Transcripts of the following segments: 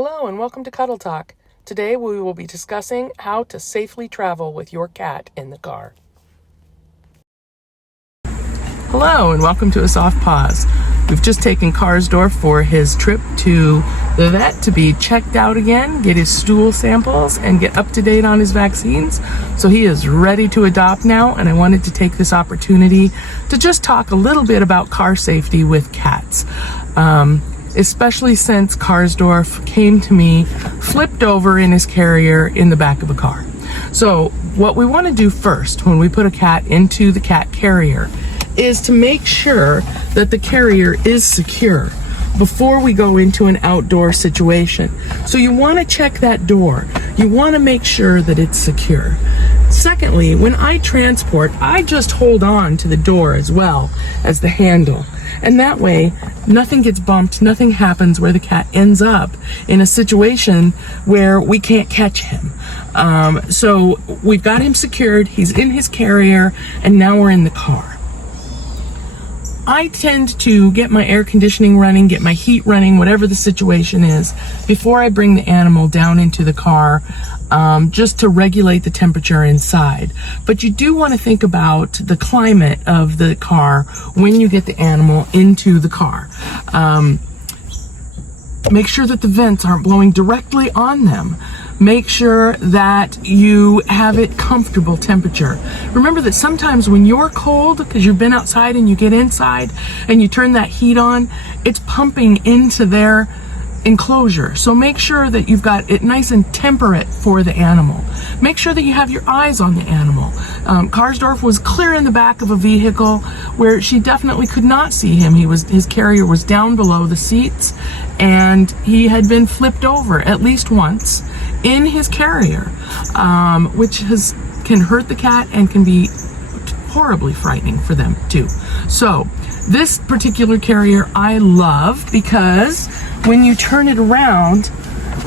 Hello and welcome to Cuddle Talk. Today we will be discussing how to safely travel with your cat in the car. Hello and welcome to A Soft Pause. We've just taken Karsdorf for his trip to the vet to be checked out again, get his stool samples, and get up to date on his vaccines. So he is ready to adopt now, and I wanted to take this opportunity to just talk a little bit about car safety with cats. Especially since Karsdorf came to me flipped over in his carrier in the back of a car. So what we want to do first when we put a cat into the cat carrier is to make sure that the carrier is secure before we go into an outdoor situation. So you want to check that door. You want to make sure that it's secure. Secondly, when I transport, I just hold on to the door as well as the handle. And that way, nothing gets bumped, nothing happens where the cat ends up in a situation where we can't catch him. So we've got him secured, he's in his carrier, and now we're in the car. I tend to get my air conditioning running, get my heat running, whatever the situation is, before I bring the animal down into the car, just to regulate the temperature inside. But you do want to think about the climate of the car when you get the animal into the car. Make sure that the vents aren't blowing directly on them. Make sure that you have it comfortable temperature. Remember that sometimes when you're cold, because you've been outside and you get inside and you turn that heat on, it's pumping into their enclosure. So make sure that you've got it nice and temperate for the animal. Make sure that you have your eyes on the animal. Karsdorf was clear in the back of a vehicle where she definitely could not see him. His carrier was down below the seats, and he had been flipped over at least once in his carrier, which can hurt the cat and can be horribly frightening for them too. So this particular carrier I love because when you turn it around,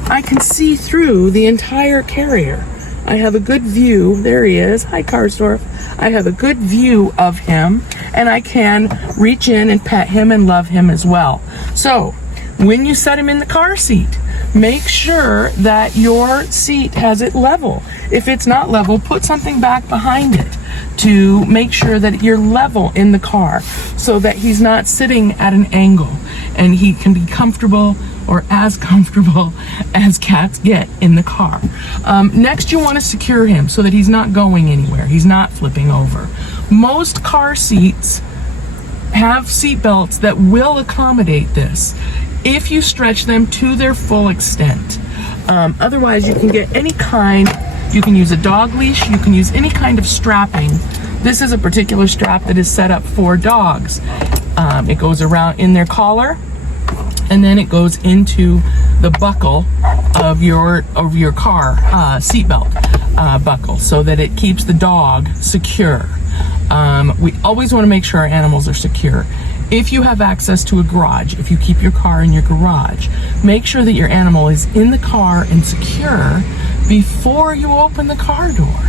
I can see through the entire carrier. I have a good view. There he is. Hi, Karsdorf. I have a good view of him, and I can reach in and pet him and love him as well. So when you set him in the car seat, make sure that your seat has it level. If it's not level, put something back behind it to make sure that you're level in the car so that he's not sitting at an angle and he can be comfortable, or as comfortable as cats get in the car. Next, you want to secure him so that he's not going anywhere. He's not flipping over. Most car seats have seat belts that will accommodate this if you stretch them to their full extent. Otherwise, you can get any kind. You can use a dog leash. You can use any kind of strapping. This is a particular strap that is set up for dogs. It goes around in their collar, and then it goes into the buckle of your car seatbelt buckle, so that it keeps the dog secure. We always want to make sure our animals are secure. If you have access to a garage, if you keep your car in your garage, make sure that your animal is in the car and secure before you open the car door.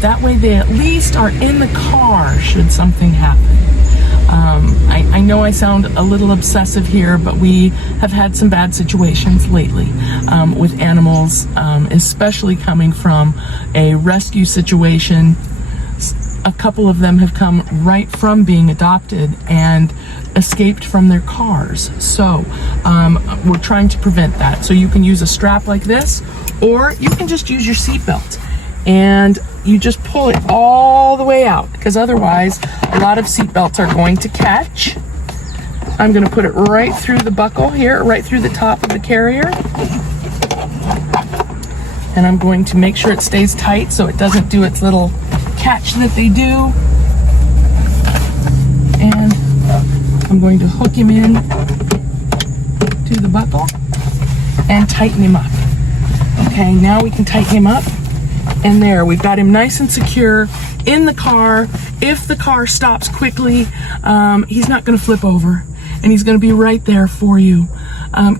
That way they at least are in the car should something happen. I know I sound a little obsessive here, but we have had some bad situations lately with animals, especially coming from a rescue situation. A couple of them have come right from being adopted and escaped from their cars. So we're trying to prevent that. So you can use a strap like this, or you can just use your seatbelt and you just pull it all the way out, because otherwise a lot of seatbelts are going to catch. I'm going to put it right through the buckle here, right through the top of the carrier. And I'm going to make sure it stays tight so it doesn't do its little catch that they do. And I'm going to hook him in to the buckle and tighten him up. Okay, now we can tighten him up. And there, we've got him nice and secure in the car. If the car stops quickly, he's not going to flip over, and he's going to be right there for you.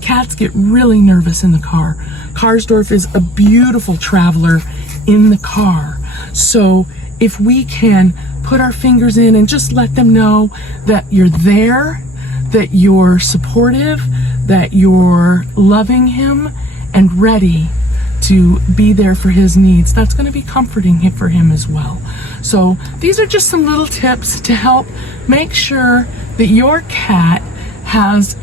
Cats get really nervous in the car. Karsdorf is a beautiful traveler in the car. So if we can put our fingers in and just let them know that you're there, that you're supportive, that you're loving him and ready to be there for his needs. That's going to be comforting for him as well. So these are just some little tips to help make sure that your cat has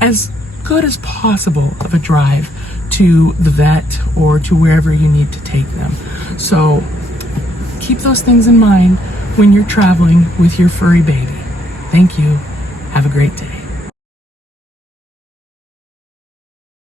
as good as possible of a drive to the vet or to wherever you need to take them. So keep those things in mind when you're traveling with your furry baby. Thank you. Have a great day.